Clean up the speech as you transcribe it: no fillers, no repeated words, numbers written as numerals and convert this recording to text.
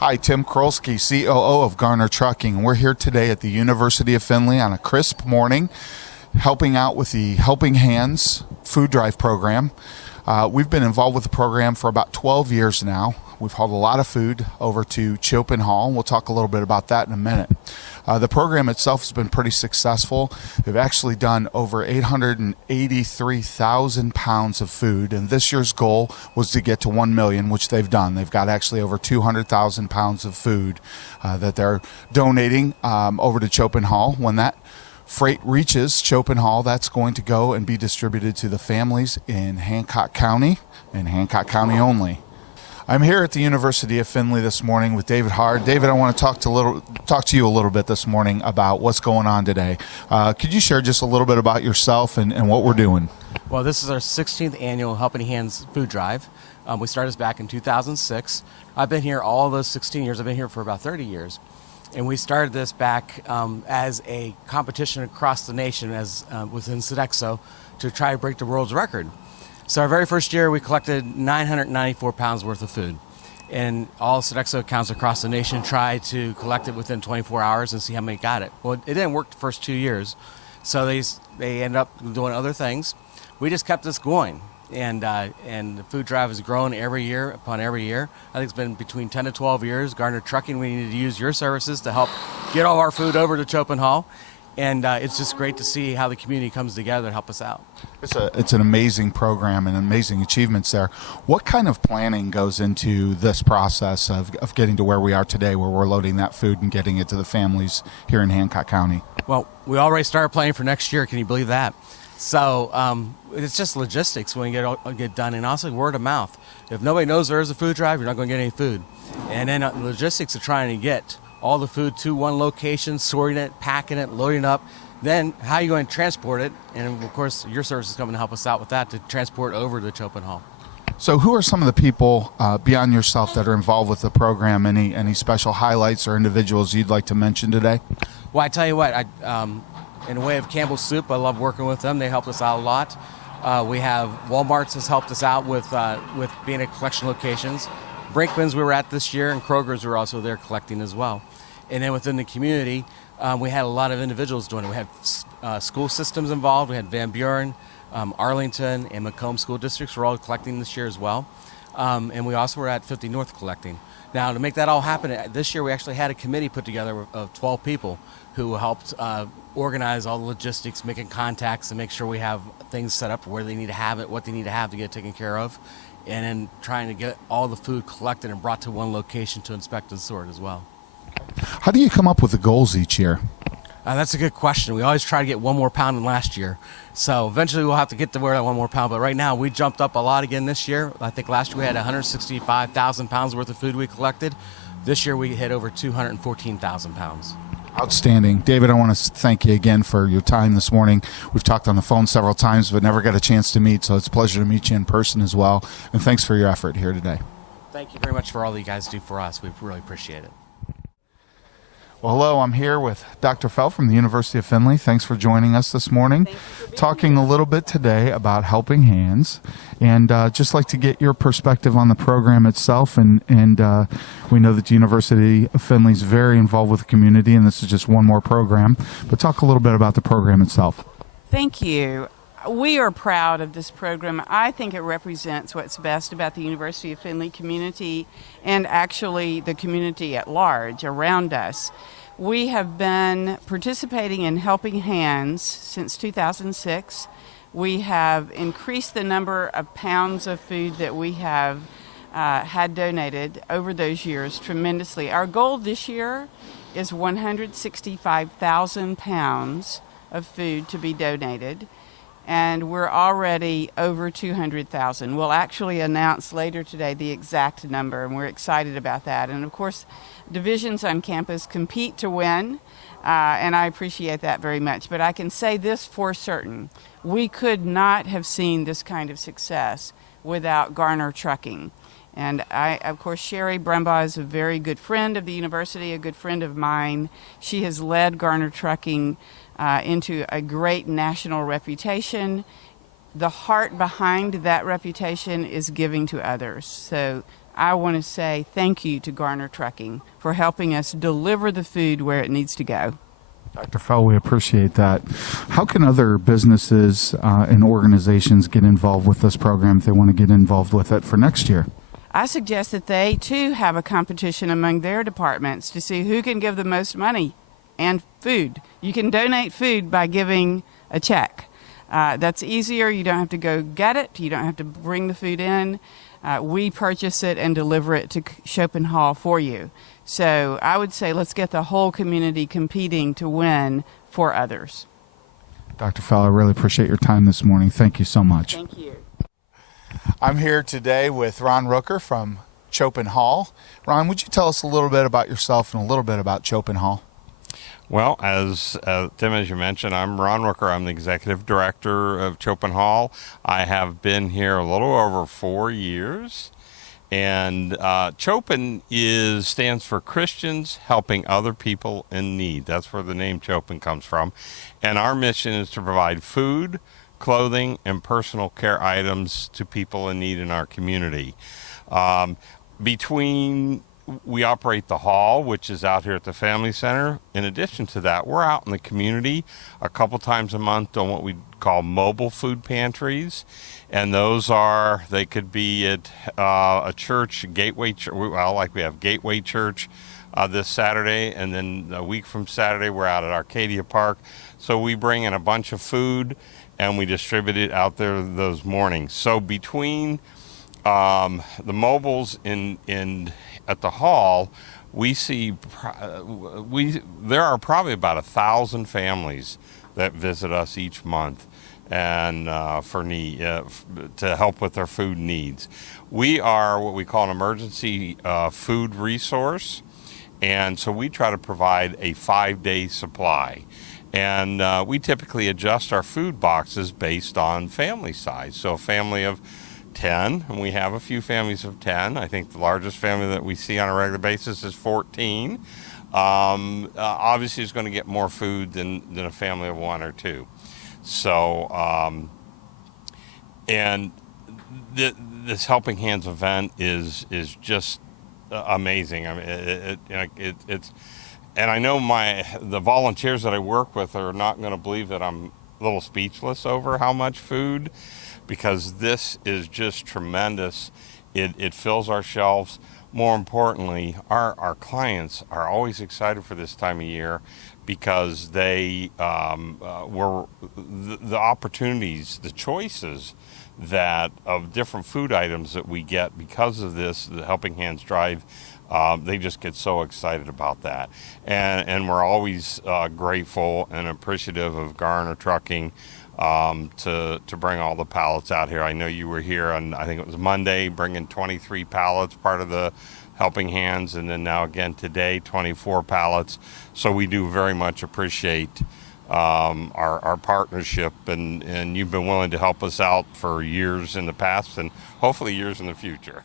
Hi, Tim Krolsky, COO of Garner Trucking. We're here today at the University of Findlay on a crisp morning, helping out with the Helping Hands food drive program. We've been involved with the program for about 12 years now. We've hauled a lot of food over to CHOPIN Hall, and we'll talk a little bit about that in a minute. The program itself has been pretty successful. We've actually done over 883,000 pounds of food, and this year's goal was to get to 1 million, which they've done. They've got actually over 200,000 pounds of food that they're donating over to CHOPIN Hall. When that freight reaches CHOPIN Hall, that's going to go and be distributed to the families in Hancock County and Hancock County only. I'm here at the University of Findlay this morning with David Hart. David, I want to talk to you a little bit this morning about what's going on today. Could you share just a little bit about yourself and what we're doing? Well, this is our 16th annual Helping Hands food drive. We started this back in 2006. I've been here all those 16 years. I've been here for about 30 years. And we started this back as a competition across the nation within Sodexo to try to break the world's record. So our very first year, we collected 994 pounds worth of food. And all Sodexo accounts across the nation tried to collect it within 24 hours and see how many got it. Well, it didn't work the first 2 years, so they ended up doing other things. We just kept this going, and the food drive has grown every year upon every year. I think it's been between 10 to 12 years. Garner Trucking, we need to use your services to help get all our food over to CHOPIN Hall. And it's just great to see how the community comes together to help us out. It's an amazing program and amazing achievements there. What kind of planning goes into this process of getting to where we are today, where we're loading that food and getting it to the families here in Hancock County? Well, we already started planning for next year. Can you believe that? So it's just logistics when you get done, and also word of mouth. If nobody knows there is a food drive, you're not going to get any food. And then logistics of trying to get all the food to one location, sorting it, packing it, loading up. Then how are you going to transport it? And of course, your service is coming to help us out with that, to transport over to CHOPIN Hall. So who are some of the people beyond yourself that are involved with the program? Any special highlights or individuals you'd like to mention today? Well, I tell you what, in the way of Campbell's Soup, I love working with them. They helped us out a lot. We have Walmart's has helped us out with being at collection locations. Brinkman's we were at this year, and Kroger's were also there collecting as well. And then within the community, we had a lot of individuals doing it. We had school systems involved. We had Van Buren, Arlington, and Macomb school districts were all collecting this year as well. And we also were at 50 North collecting. Now, to make that all happen, this year we actually had a committee put together of 12 people who helped organize all the logistics, making contacts, and make sure we have things set up where they need to have it, what they need to have to get it taken care of, and then trying to get all the food collected and brought to one location to inspect and sort as well. How do you come up with the goals each year? That's a good question. We always try to get one more pound than last year. So eventually we'll have to get to where that one more pound. But right now we jumped up a lot again this year. I think last year we had 165,000 pounds worth of food we collected. This year we hit over 214,000 pounds. Outstanding. David, I want to thank you again for your time this morning. We've talked on the phone several times but never got a chance to meet, so it's a pleasure to meet you in person as well. And thanks for your effort here today. Thank you very much for all that you guys do for us. We really appreciate it. Well, hello, I'm here with Dr. Phil from the University of Findlay. Thanks for joining us this morning. Talking a little bit today about Helping Hands, and just like to get your perspective on the program itself. And we know that the University of Findlay is very involved with the community, and this is just one more program. But talk a little bit about the program itself. Thank you. We are proud of this program. I think it represents what's best about the University of Findlay community and actually the community at large around us. We have been participating in Helping Hands since 2006. We have increased the number of pounds of food that we have had donated over those years tremendously. Our goal this year is 165,000 pounds of food to be donated. And we're already over 200,000. We'll actually announce later today the exact number, and we're excited about that. And of course, divisions on campus compete to win, and I appreciate that very much. But I can say this for certain. We could not have seen this kind of success without Garner Trucking. And of course, Sherry Brumbaugh is a very good friend of the university, a good friend of mine. She has led Garner Trucking into a great national reputation. The heart behind that reputation is giving to others. So I want to say thank you to Garner Trucking for helping us deliver the food where it needs to go. Dr. Fowler, we appreciate that. How can other businesses and organizations get involved with this program if they want to get involved with it for next year? I suggest that they too have a competition among their departments to see who can give the most money and food. You can donate food by giving a check. That's easier. You don't have to go get it. You don't have to bring the food in. We purchase it and deliver it to CHOPIN Hall for you. So I would say let's get the whole community competing to win for others. Dr. Fowler, I really appreciate your time this morning. Thank you so much. Thank you. I'm here today with Ron Rooker from CHOPIN Hall. Ron, would you tell us a little bit about yourself and a little bit about CHOPIN Hall? Well, as Tim, as you mentioned, I'm Ron Rooker. I'm the executive director of CHOPIN Hall. I have been here a little over 4 years. And CHOPIN stands for Christians Helping Other People in Need. That's where the name CHOPIN comes from. And our mission is to provide food, clothing, and personal care items to people in need in our community. We operate the hall, which is out here at the Family Center. In addition to that, we're out in the community a couple times a month on what we call mobile food pantries. And they could be at a church, Gateway Church. Well, like we have Gateway Church this Saturday, and then a week from Saturday, we're out at Arcadia Park. So we bring in a bunch of food and we distribute it out there those mornings. So between the mobiles at the hall, we see there are probably about 1,000 families that visit us each month and to help with their food needs. We are what we call an emergency food resource, and so we try to provide a 5-day supply. And we typically adjust our food boxes based on family size. So a family of 10, and we have a few families of 10. I think the largest family that we see on a regular basis is 14. Obviously, is going to get more food than a family of 1 or 2. So, this Helping Hands event is just amazing. I mean, it's, and I know the volunteers that I work with are not going to believe that I'm a little speechless over how much food, because this is just tremendous. It fills our shelves. More importantly, our clients are always excited for this time of year because they were the opportunities, the choices of different food items that we get because of this, the Helping Hands Drive. They just get so excited about that. And we're always grateful and appreciative of Garner Trucking to bring all the pallets out here. I know you were here on, I think it was Monday, bringing 23 pallets, part of the Helping Hands, and then now again today, 24 pallets. So we do very much appreciate our partnership, and you've been willing to help us out for years in the past and hopefully years in the future.